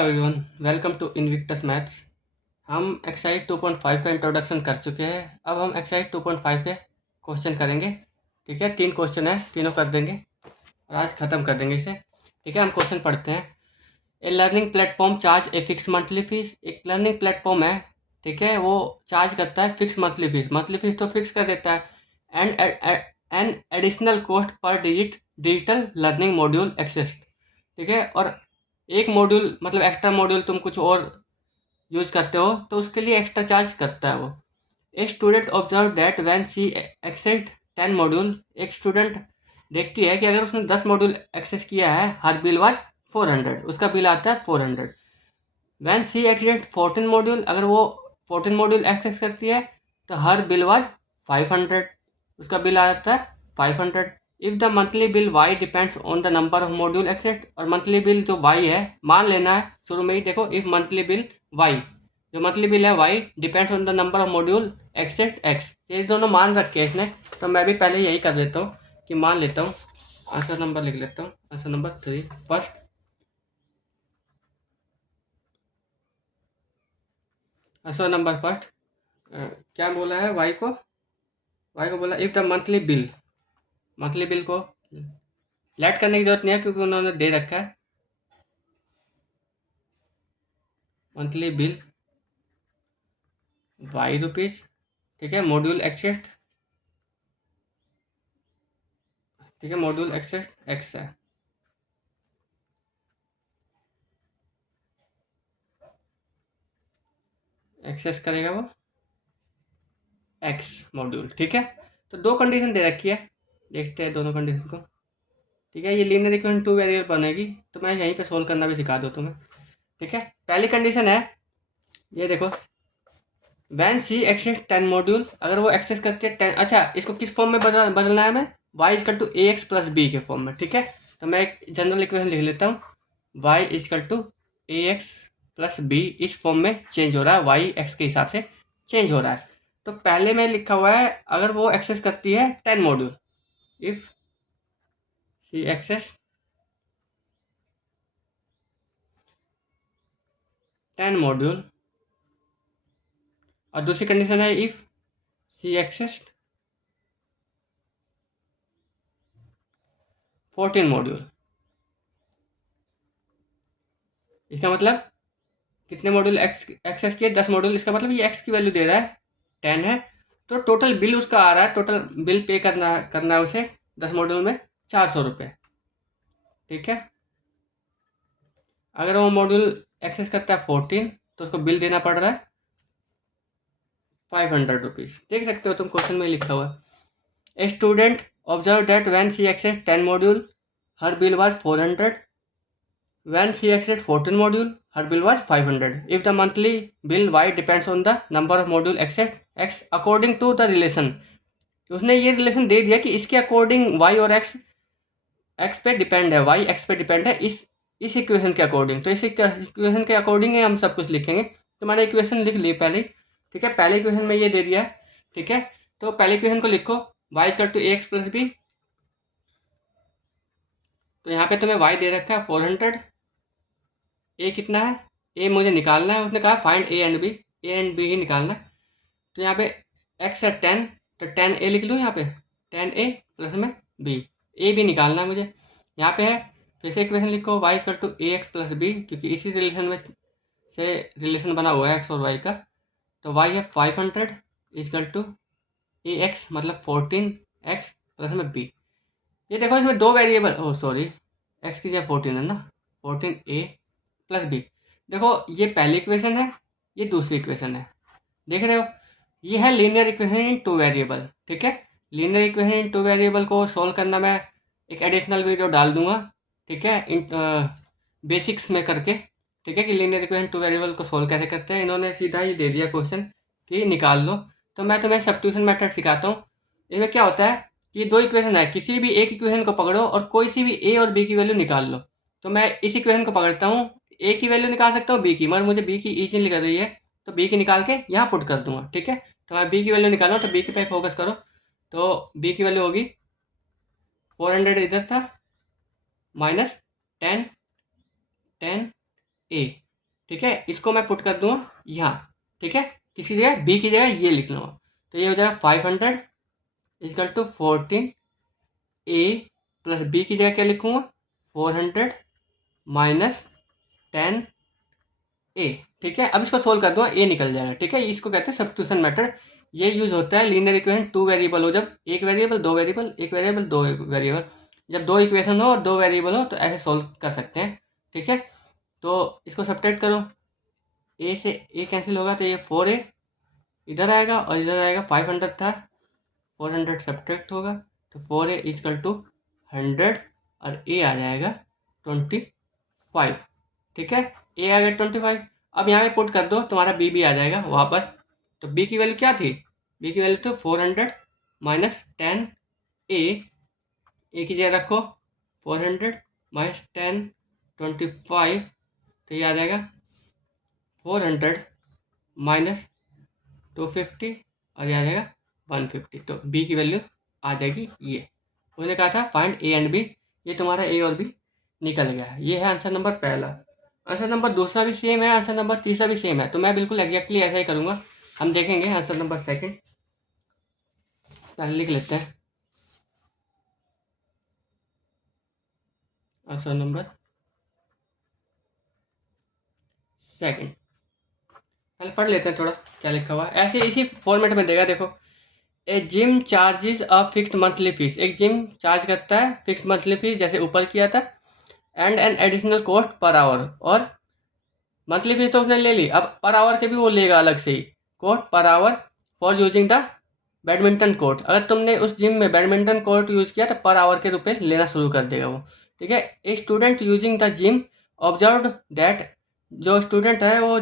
Everyone, welcome to Invictus maths. हम exercise 2.5 का introduction कर चुके हैं। अब हम एक्सरसाइज 2.5 के क्वेश्चन करेंगे। ठीक है, 3 क्वेश्चन है, तीनों कर देंगे और आज ख़त्म कर देंगे इसे। ठीक है, हम क्वेश्चन पढ़ते हैं। A learning platform charge a fix monthly fees. एक लर्निंग प्लेटफॉर्म है, ठीक है, वो चार्ज करता है फिक्स मंथली फीस तो फिक्स कर देता है। And an additional cost per digital learning module access. ठीक है, और एक मॉड्यूल मतलब एक्स्ट्रा मॉड्यूल तुम कुछ और यूज करते हो तो उसके लिए एक्स्ट्रा चार्ज करता है वो। A student observe that when she access 10 module. एक स्टूडेंट देखती है कि अगर उसने 10 मॉड्यूल एक्सेस किया है, हर बिल वाज 400, उसका बिल आता है 400। व्हेन सी एक्सेस 14 मॉड्यूल, अगर वो 14 मॉड्यूल एक्सेस करती है तो हर बिल वाज 500, उसका बिल आता है 500। If the monthly bill y depends on the number of module access. और मंथली बिल जो वाई है, मान लेना है शुरू में ही, देखो इफ़ मंथली बिल वाई, जो मंथली बिल है y depends on the number of module access x. ये दोनों मान रखे हैं इसने, तो मैं भी पहले यही कर देता हूँ कि मान लेता हूँ। आंसर नंबर लिख लेता हूँ, answer number 3 first. Answer number first क्या बोला है वाई को बोला इफ़ द मंथली बिल को लेट करने की जरूरत नहीं है क्योंकि उन्होंने दे रखा है मंथली बिल वाई रुपीज़। ठीक है, मॉड्यूल एक्सेस, ठीक है, मॉड्यूल एक्सेस एक्स है। एक्सेस करेगा वो एक्स मॉड्यूल। ठीक है, तो दो कंडीशन दे रखी है, देखते हैं दोनों कंडीशन को। ठीक है, ये लीनियर इक्वेशन 2 वेरिएबल बनेगी, तो मैं यहीं पे सोल्व करना भी सिखा दूँ तुम्हें। ठीक है, पहली कंडीशन है ये देखो, वैन सी एक्सेस 10 मॉड्यूल, अगर वो एक्सेस करती है 10। अच्छा, इसको किस फॉर्म में बदलना है हमें, y equal to a x plus b के फॉर्म में। ठीक है, तो मैं एक जनरल इक्वेशन लिख लेता हूँ, y equal to a x plus b. इस फॉर्म में चेंज हो रहा है, वाई एक्स के हिसाब से चेंज हो रहा है। तो पहले में लिखा हुआ है अगर वो एक्सेस करती है 10 module, if she access 10 module, और दूसरी कंडीशन है इफ सी एक्सेस 14 मॉड्यूल। इसका मतलब कितने मॉड्यूल एक्सेस किए, 10 मॉड्यूल। इसका मतलब ये एक्स की वैल्यू दे रहा है 10 है, तो टोटल बिल उसका आ रहा है, टोटल बिल पे करना है उसे 10 मॉड्यूल में 400 रुपये। ठीक है, अगर वो मॉड्यूल एक्सेस करता है 14 तो उसको बिल देना पड़ रहा है 500 रुपीज़। देख सकते हो तुम, क्वेश्चन में लिखा हुआ है। A student observe that when she access 10 module हर bill was 400। When she accessed 14 module, her bill was 500. If the monthly bill Y depends on the number of module accessed X according to the relation, उसने ये relation दे दिया कि इसके according Y और X पे depend है, Y X पे depend है इस इक्वेशन के अकॉर्डिंग। तो इस इक्वेशन के अकॉर्डिंग ही हम सब कुछ लिखेंगे। तो मैंने इक्वेशन लिख ली पहले ही। ठीक है, पहले इक्वेशन में ये दे दिया है। ठीक है, तो पहले इक्वेशन को लिखो, y equal to a x plus b. तो यहाँ पे तुम्हें y दे रखा है 400, ए कितना है, ए मुझे निकालना है, उसने कहा फाइंड ए एंड बी ही निकालना है। तो यहाँ पे एक्स है 10, तो 10 ए लिख लूँ यहाँ पे, 10 ए प्लस में बी, ए भी निकालना है मुझे। यहाँ पे है, फिर से इक्वेशन लिखो, y equal to a x plus b, क्योंकि इसी रिलेशन में से रिलेशन बना हुआ है एक्स और वाई का। तो वाई है 500 इक्वल टू ए एक्स मतलब 14 एक्स प्लस में बी। ये देखो इसमें दो वेरिएबल, ओ सॉरी, एक्स की जगह 14 है ना, 14 ए प्लस बी। देखो ये पहली इक्वेशन है, ये दूसरी इक्वेशन है, देख रहे हो, ये है linear equation in two variable. ठीक है, linear equation in two variable को सोल्व करना मैं एक एडिशनल वीडियो डाल दूंगा। ठीक है, इन बेसिक्स में करके। ठीक है, कि लीनियर इक्वेशन टू वेरिएबल को सोल्व कैसे करते हैं। इन्होंने सीधा ही दे दिया क्वेश्चन कि निकाल लो, तो मैं तुम्हें सब्स्टिट्यूशन मेथड सिखाता हूँ। इसमें क्या होता है कि दो इक्वेशन है, किसी भी एक इक्वेशन को पकड़ो और कोई सी भी ए और बी की वैल्यू निकाल लो। तो मैं इस इक्वेशन को पकड़ता हूँ, ए की वैल्यू निकाल सकता हूँ बी की, मगर मुझे बी की इजीली कर रही है, तो बी की निकाल के यहाँ पुट कर दूंगा। ठीक है, तो मैं बी की वैल्यू निकालूँ, तो बी के पे फोकस करो। तो बी की वैल्यू होगी 400 इधर था, माइनस 10 ए। ठीक है, इसको मैं पुट कर दूंगा यहाँ, ठीक है, किसी जगह बी की जगह ये लिख लूँगा, तो ये हो जाएगा 500 equal to 14 a plus b की जगह क्या लिखूँगा 400 माइनस 10 ए, ठीक है। अब इसको सोल्व कर दूंगा, ए निकल जाएगा, ठीक है। इसको कहते हैं सब्स्टिट्यूशन मेथड। ये यूज होता है लीनियर इक्वेशन टू वेरिएबल हो, जब एक वेरिएबल दो वेरिएबल, एक वेरिएबल दो वेरिएबल, जब दो इक्वेशन हो और दो वेरिएबल हो तो ऐसे सोल्व कर सकते हैं, ठीक है। तो इसको सब्ट्रैक्ट करो, ए से ए कैंसिल होगा तो ये 4a इधर आएगा और इधर आएगा 500 था, 400 सब्ट्रैक्ट होगा तो 4a इजकल टू 100 और ए आ जाएगा 25, ठीक है। ए आ गया 25। अब यहाँ पे पुट कर दो, तुम्हारा बी भी आ जाएगा वापस। तो बी की वैल्यू क्या थी, बी की वैल्यू तो 400 माइनस 10 ए की जगह रखो 400 माइनस 10 25, तो ये आ जाएगा 400 माइनस 250 और ये आ जाएगा 150। तो बी की वैल्यू आ जाएगी ये। उन्होंने कहा था फाइंड ए एंड बी, ये तुम्हारा ए और बी निकल गया। ये है आंसर नंबर पहला। आंसर नंबर दूसरा भी सेम है, आंसर नंबर तीसरा भी सेम है, तो मैं बिल्कुल एग्जैक्टली ऐसा ही करूँगा। हम देखेंगे आंसर नंबर सेकंड, पहले लिख लेते हैं आंसर नंबर सेकंड। पहले पढ़ लेते हैं थोड़ा क्या लिखा हुआ है, ऐसे इसी फॉर्मेट में देगा। देखो, a gym charges a fixed monthly fees, एक जिम चार्ज करता है फिक्स्ड मंथली फीस जैसे ऊपर किया था, and an additional cost per hour, और मंथली फीस तो उसने ले ली, अब पर आवर के भी वो लेगा अलग से ही cost per hour for using the badminton court. अगर तुमने उस जिम में बैडमिंटन कोर्ट यूज़ किया तो पर आवर के रुपए लेना शुरू कर देगा वो, ठीक है। A student using the gym observe that, जो स्टूडेंट है वो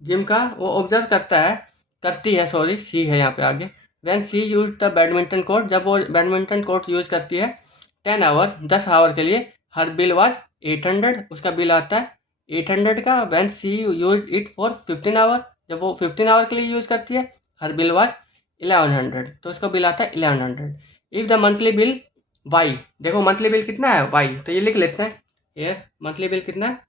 जिम का वो ऑब्जर्व करता है, करती है, सॉरी सी है यहाँ पे आगे। When she use the badminton court, जब वो बैडमिंटन कोर्ट यूज़ करती है 10 आवर 10 आवर के लिए, हर बिल वाज 800, उसका बिल आता है 800 का। When she use it for 15 hour, जब वो 15 आवर के लिए यूज़ करती है हर बिल वाज 1100, तो उसका बिल आता है 1100। If the monthly bill y, देखो मंथली बिल कितना है वाई, तो ये लिख लेते हैं ये मंथली बिल कितना है,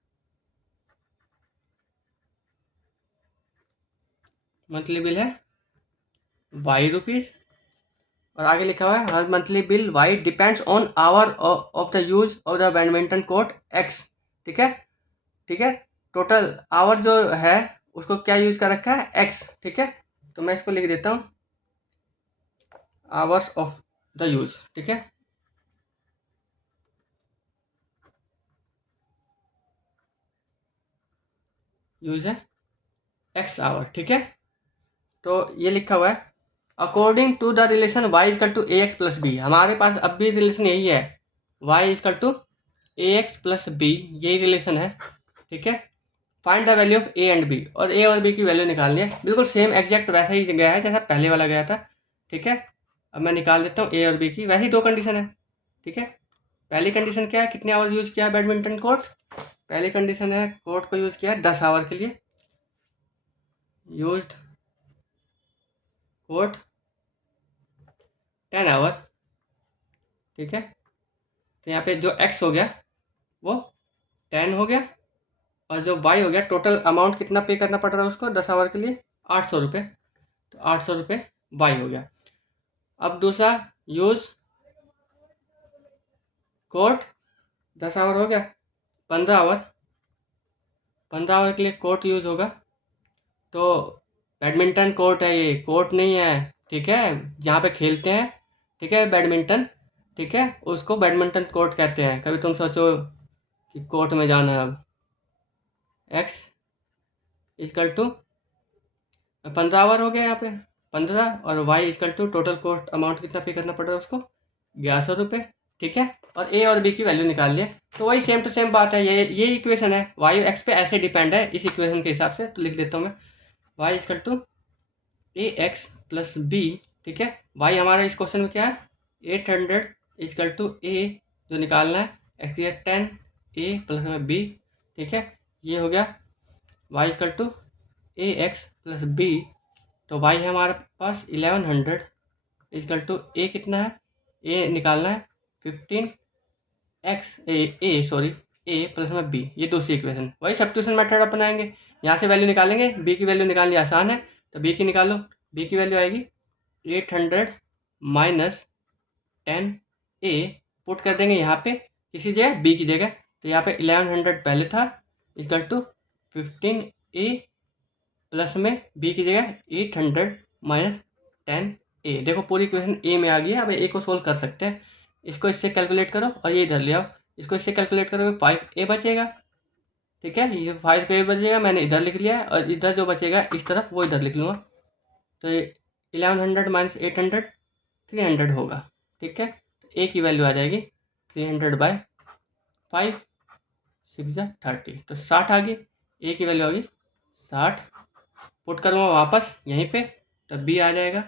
मंथली बिल है वाई रुपीज़, और आगे लिखा हुआ है हर monthly bill y depends on hour of the use of the badminton court x, ठीक है, ठीक है। टोटल आवर जो है उसको क्या यूज कर रखा है एक्स, ठीक है। तो मैं इसको लिख देता हूँ आवर्स ऑफ द यूज, ठीक है। यूज है एक्स आवर, ठीक है। तो ये लिखा हुआ है according to the relation y equal to a x plus b, हमारे पास अब भी रिलेशन यही है, y equal to a x plus b, यही रिलेशन है, ठीक है। Find the value of a and b, और ए और बी की वैल्यू निकालनी है, बिल्कुल सेम एग्जैक्ट वैसा ही गया है जैसा पहले वाला गया था, ठीक है। अब मैं निकाल देता हूँ ए और बी की, वैसी दो कंडीशन है, ठीक है। पहली कंडीशन क्या है, कितने आवर यूज़ किया है बैडमिंटन कोर्ट, पहली कंडीशन है कोर्ट को यूज़ किया है 10 आवर के लिए, यूज्ड कोर्ट 10 आवर, ठीक है। तो यहाँ पे जो एक्स हो गया वो 10 हो गया, और जो वाई हो गया टोटल अमाउंट कितना पे करना पड़ रहा है उसको 10 आवर के लिए 800 रुपये, तो 800 रुपये वाई हो गया। अब दूसरा यूज़ कोर्ट 10 आवर हो गया, 15 आवर के लिए कोर्ट यूज़ होगा, तो बैडमिंटन कोर्ट है ये, कोर्ट नहीं है, ठीक है, जहाँ पे खेलते हैं, ठीक है, बैडमिंटन, ठीक है, उसको बैडमिंटन कोर्ट कहते हैं। कभी तुम सोचो कि कोर्ट में जाना है, अब एक्स इजकल टू 15 आवर हो गया यहाँ पे 15, और y equal to total cost amount कितना पे करना पड़ रहा है उसको 1100 रुपये, ठीक है। और ए और बी की वैल्यू निकाल लिया, तो वही सेम टू सेम बात है, ये इक्वेशन है, वाई एक्स पे ऐसे डिपेंड है इस इक्वेशन के हिसाब से, तो लिख देता हूँ मैं y equal to a x plus b, ठीक है। वाई हमारा इस क्वेश्चन में क्या है 800 इजकल टू ए जो निकालना है एक्स 10 ए प्लस में बी, ठीक है। ये हो गया y equal to a x plus b, तो वाई है हमारे पास 1100 इजकल टू ए कितना है, ए निकालना है 15 एक्स ए सॉरी ए प्लस में बी, ये दूसरी इक्वेशन। वही सब्स्टिट्यूशन मेथड अपनाएंगे, यहाँ से वैल्यू निकालेंगे, बी की वैल्यू निकालनी आसान है, तो बी की निकालो। बी की वैल्यू आएगी 800 माइनस 10a, पुट कर देंगे यहाँ पे किसी जगह बी की जगह, तो यहाँ पे 1100 पहले था इक्वल टू 15a प्लस में बी की जगह 800 माइनस 10a। देखो पूरी इक्वेशन ए में आ गई है। अब ए को सोल्व कर सकते हैं, इसको इससे कैलकुलेट करो और ये इधर ले आओ, इसको इससे कैलकुलेट करोगे 5a बचेगा। ठीक है, ये 5a बचेगा, मैंने इधर लिख लिया है, और इधर जो बचेगा इस तरफ वो इधर लिख लूँगा, तो 1100 माइनस 800 300 होगा। ठीक है, तो ए की वैल्यू आ जाएगी 300/5, 6 30, तो 60 आ गई। ए की वैल्यू आ गई 60, पुट करूँगा वापस यहीं पे, तो बी आ जाएगा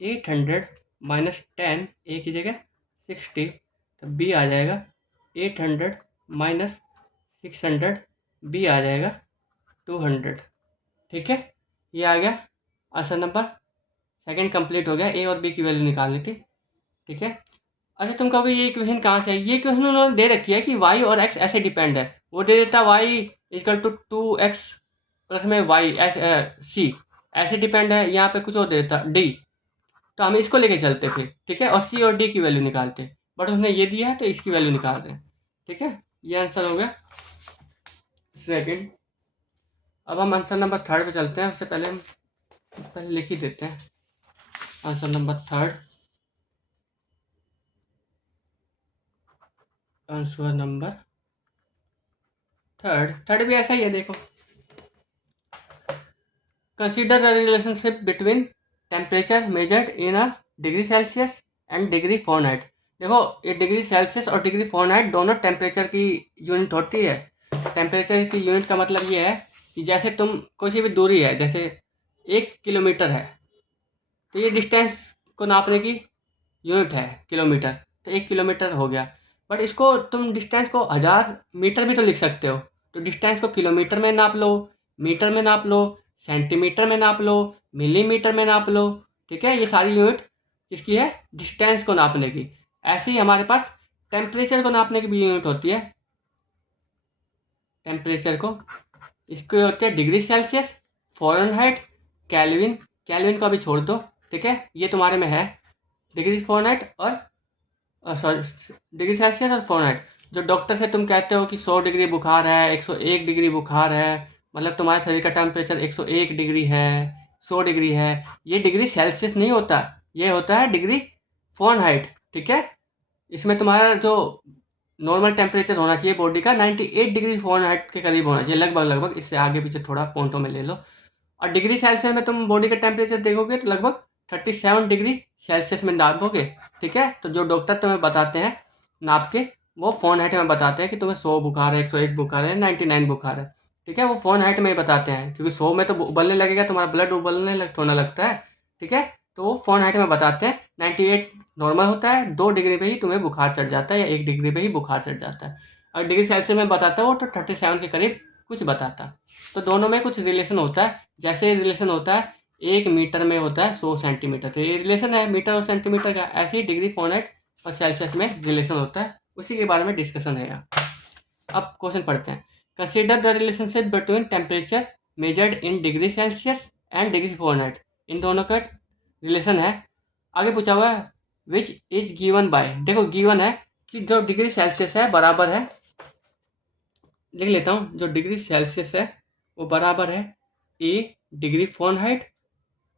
800 माइनस 10, ए की जगह 60, तो बी आ जाएगा 800 माइनस 600, बी आ जाएगा 200। ठीक है, ये आ गया आंसर नंबर सेकंड कंप्लीट हो गया। ए और बी की वैल्यू निकालनी थी। ठीक है, अच्छा तुम कहोगे ये इक्वेशन कहाँ से आई? ये इक्वेशन उन्होंने दे रखी है कि वाई और एक्स ऐसे डिपेंड है। वो दे देता y equal to 2x plus में वाई सी, ऐसे डिपेंड है। यहाँ पे कुछ और दे देता डी, तो हम इसको लेके चलते थे। ठीक है, और सी और डी की वैल्यू निकालते, बट उसने ये दिया है तो इसकी वैल्यू निकाल रहे हैं। ठीक है, ये आंसर हो गया सेकंड। अब हम आंसर नंबर थर्ड पे चलते हैं। उससे पहले हम पहले लिख ही देते हैं answer number third. Answer number third भी ऐसा ही है। देखो, consider the relationship between temperature measured in a degree Celsius and degree Fahrenheit. देखो, ये डिग्री सेल्सियस और डिग्री फ़ारेनहाइट दोनों टेम्परेचर की यूनिट होती है। टेम्परेचर की यूनिट का मतलब ये है कि जैसे तुम कोई सी भी दूरी है, जैसे 1 किलोमीटर है, तो ये डिस्टेंस को नापने की यूनिट है किलोमीटर, तो 1 किलोमीटर हो गया। बट इसको तुम डिस्टेंस को 1000 मीटर भी तो लिख सकते हो, तो डिस्टेंस को किलोमीटर में नाप लो, मीटर में नाप लो, सेंटीमीटर में नाप लो, मिलीमीटर में नाप लो। ठीक है, ये सारी यूनिट किसकी है? डिस्टेंस को नापने की। ऐसे ही हमारे पास टेम्परेचर को नापने की भी यूनिट होती है। टेम्परेचर को इसकी होती है degree Celsius, Fahrenheit, kelvin. Kelvin को अभी छोड़ दो। ठीक है, ये तुम्हारे में है डिग्री फ़ारेनहाइट और सॉरी डिग्री सेल्सियस और फ़ारेनहाइट। जो डॉक्टर से तुम कहते हो कि 100 डिग्री बुखार है, 101 डिग्री बुखार है, मतलब तुम्हारे शरीर का टेम्परेचर 101 डिग्री है, 100 डिग्री है, ये डिग्री सेल्सियस नहीं होता, ये होता है डिग्री फ़ारेनहाइट। ठीक है, इसमें तुम्हारा जो नॉर्मल टेम्परेचर होना चाहिए बॉडी का 98 डिग्री फ़ारेनहाइट के करीब होना चाहिए, लगभग। इससे आगे पीछे थोड़ा पॉइंटों में ले लो। और डिग्री सेल्सियस में तुम बॉडी का टेम्परेचर देखोगे तो लगभग 37 डिग्री सेल्सियस में नापोगे। ठीक है, तो जो डॉक्टर तुम्हें बताते हैं नाप के, वो फ़ारेनहाइट में बताते हैं कि तुम्हें 100 बुखार है, 101 बुखार है, 99 बुखार है। ठीक है, वो फ़ारेनहाइट में ही बताते हैं, क्योंकि 100 में तो उबलने लगेगा, तुम्हारा ब्लड उबलने होने लगता है। ठीक है, तो वो फ़ारेनहाइट में बताते हैं। 98 नॉर्मल होता है, 2 डिग्री पे ही तुम्हें बुखार चढ़ जाता है, या 1 डिग्री पे ही बुखार चढ़ जाता है। और डिग्री सेल्सियस में बताता है वो तो 37 के करीब कुछ बताता है। तो दोनों में कुछ रिलेशन होता है। जैसे रिलेशन होता है 1 मीटर में होता है 100 सेंटीमीटर, तो ये रिलेशन है मीटर और सेंटीमीटर का। ऐसे ही डिग्री फ़ारेनहाइट और सेल्सियस में रिलेशन होता है, उसी के बारे में डिस्कशन है यहाँ। अब क्वेश्चन पढ़ते हैं। Consider the relationship between temperature measured in degree Celsius and degree Fahrenheit. इन दोनों का रिलेशन है। आगे पूछा हुआ है विच इज गिवन बाय। देखो, गिवन है कि जो डिग्री सेल्सियस है बराबर है, लिख लेता हूँ, जो डिग्री सेल्सियस है वो बराबर है ए डिग्री फ़ारेनहाइट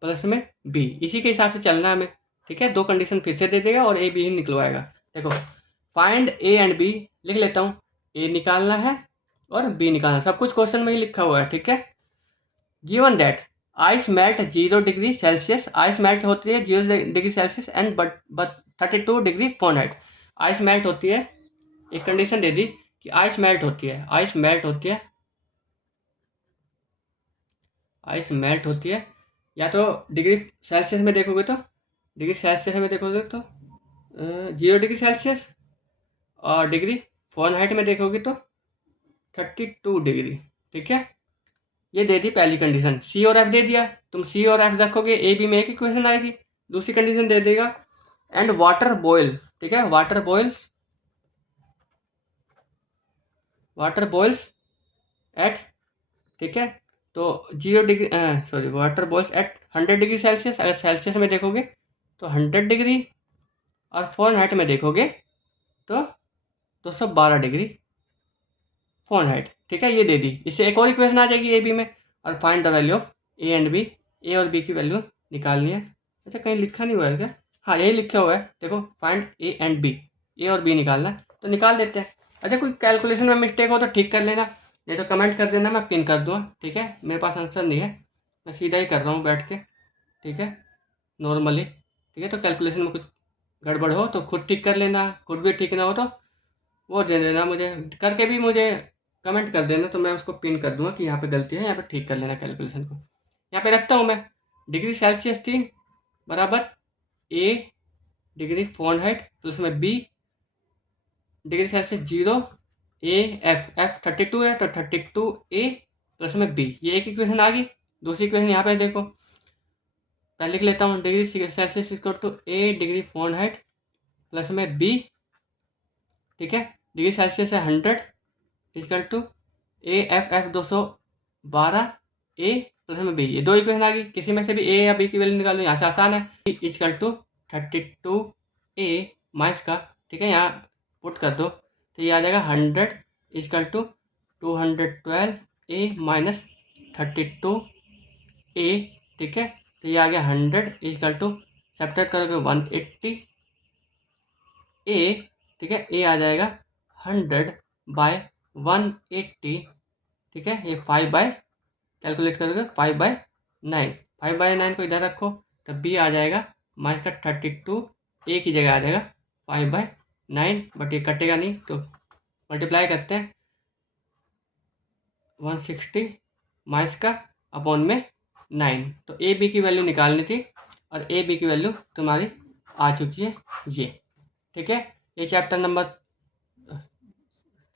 प्लस में बी। इसी के हिसाब से चलना है हमें। ठीक है, 2 कंडीशन फिर से दे देगा और ए बी ही निकलवाएगा। देखो, फाइंड ए एंड बी, लिख लेता हूँ, ए निकालना है और बी निकालना है। सब कुछ क्वेश्चन में ही लिखा हुआ है। ठीक है, given that ice melt 0 degree Celsius, ice melt होती है 0 degree Celsius and but 32 degree Fahrenheit. Ice melt होती है, एक कंडीशन दे दी कि आइस मेल्ट होती है, आइस मेल्ट होती है, आइस मेल्ट होती है, या तो डिग्री सेल्सियस में देखोगे तो, डिग्री सेल्सियस में देखोगे तो 0 डिग्री सेल्सियस, और डिग्री फ़ारेनहाइट में देखोगे तो 32 डिग्री। ठीक है, ये दे दी पहली कंडीशन। सी और एफ दे दिया, तुम सी और एफ रखोगे ए बी में एक इक्वेशन आएगी। दूसरी कंडीशन दे देगा एंड वाटर बॉयल। ठीक है, water boil water boils at, ठीक है, तो 0 degree, sorry, water boils at 100 degree Celsius. अगर सेल्सियस में देखोगे तो 100 डिग्री, और फ़ारेनहाइट में देखोगे तो 212 डिग्री फ़ारेनहाइट, ठीक है। ये दे दी, इससे एक और इक्वेशन आ जाएगी ए बी में। और find the value of a and b, a और बी की वैल्यू निकालनी है। अच्छा, कहीं लिखा नहीं हुआ है क्या? हाँ, यही लिखा हुआ है, देखो, find A and b, a और बी निकालना है, तो निकाल देते हैं। अच्छा, कोई कैलकुलेशन में मिस्टेक हो तो ठीक कर लेना, नहीं तो कमेंट कर देना, मैं पिन कर दूँगा, ठीक है। मेरे पास आंसर नहीं है, मैं सीधा ही कर रहा हूँ बैठ के, ठीक है, नॉर्मली, ठीक है। तो कैलकुलेशन में कुछ गड़बड़ हो तो खुद ठीक कर लेना, खुद भी ठीक ना हो तो वो दे देना मुझे, करके भी मुझे कमेंट कर देना, तो मैं उसको पिन कर दूंगा कि यहाँ पे गलती है, यहाँ पे ठीक कर लेना कैलकुलेशन को। यहाँ पे रखता हूँ मैं, डिग्री सेल्सियस थी बराबर ए डिग्री फ़ारेनहाइट प्लस में b degree Celsius 0, a F 32 है तो 32 ए प्लस में बी, ये एक इक्वेशन आ गई। दूसरी इक्वेशन यहाँ पे देखो, पहले लिख लेता हूँ, degree Celsius equal to a degree Fahrenheit plus में बी, ठीक है, डिग्री सेल्सियस है 100 equal to F 212 a plus में बी। ये दो इक्वेशन आ गई, किसी में से भी ए या बी की वैल्यू निकाल लो, यहाँ से आसान है। इक्वल टू 32 ए माइनस का, ठीक है, यहाँ पुट कर दो तो ये आ जाएगा 100 इक्वल टू 212 ए माइनस 32 ए, ठीक है। तो ये आ गया 100 इक्वल टू, सब्ट्रैक्ट करोगे 180 ए, ठीक है, ए आ जाएगा 100/180, ठीक है। ये 5/, कैलकुलेट करोगे 5/9, 5/9 को इधर रखो तो बी आ जाएगा माइनस का 32, ए की जगह आ जाएगा 5/9, बट ये कटेगा नहीं तो मल्टीप्लाई करते हैं 160 माइनस का अपॉन में 9, तो ए बी की वैल्यू निकालनी थी, और ए बी की वैल्यू तुम्हारी आ चुकी है ये, ठीक है। ये चैप्टर नंबर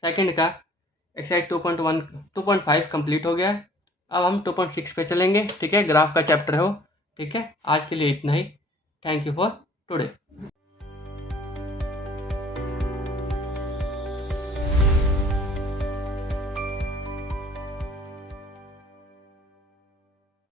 सेकंड का एक्सरसाइज 2.5 कंप्लीट हो गया है। अब हम 2.6 पे चलेंगे, ठीक है, ग्राफ का चैप्टर हो, ठीक है। आज के लिए इतना ही, थैंक यू फॉर टुडे।